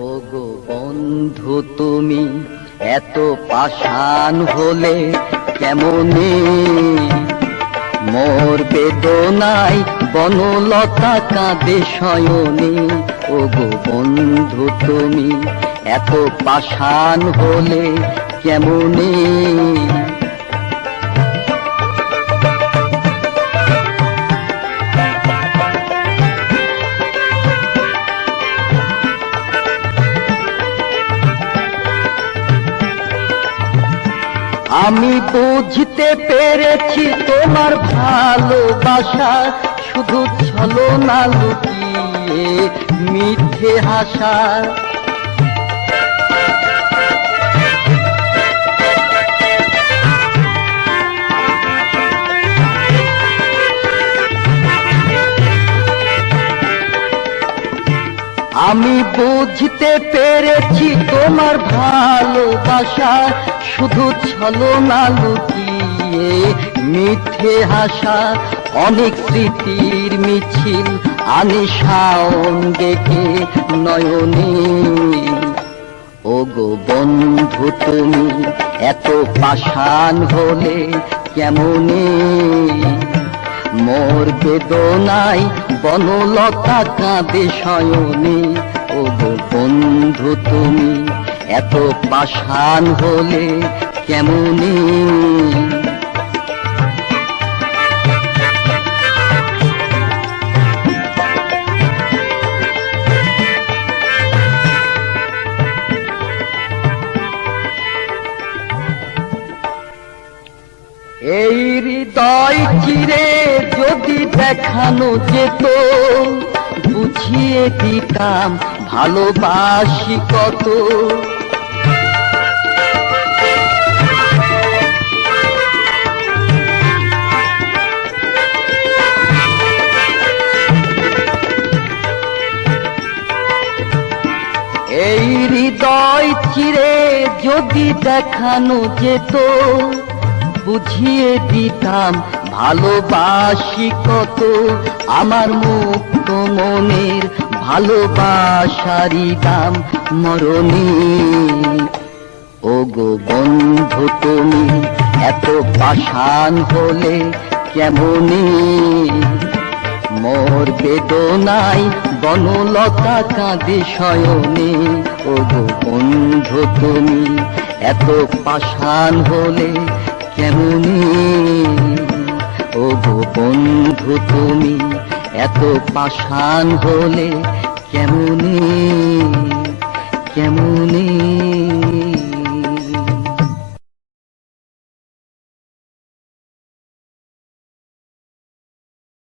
ও গো বন্ধু তুমি এত পাষাণ হলে কেমনে, মোর বেদনায় বনলতা কাঁদে শয়নে। ও গো বন্ধু তুমি এত পাষাণ হলে কেমনে, আমি বুঝতে পেরেছি তোমার ভালোবাসা শুধু ছলনা লুকিয়ে মিথ্যে হাসা। আমি বুঝতে পেরেছি তোমার ভালোবাসা শুধু ছলনা লুকিয়ে মিথ্যে হাসা। অনেক স্মৃতির মিছিল আনি শাওন ডেকে নয়নে। ও গো বন্ধু তুমি এত পাষাণ হলে কেমনে, মোর বেদনায় বনলতা কাঁদে শয়নে। ও গো বন্ধু তুমি এত পাষাণ হলে কেমনে, এই হৃদয় চিরে যদি দেখানো যেত বুঝিয়ে দিতাম ভালোবাসি কত। এই হৃদয় চিরে যদি দেখানো যেত বুঝিয়ে দিতাম ভালোবাসি কত। আমার মুক্ত মনের ভালোবাসারি দাম মরণে। ও গো বন্ধু তুমি এত পাষাণ হলে কেমনে, মোর বেদনায় বনলতা কাঁদে শয়নে। ও গো বন্ধু তুমি এত পাষাণ হলে কেমনে, ও গো বন্ধু তুমি এত পাষাণ হলে কেমনে।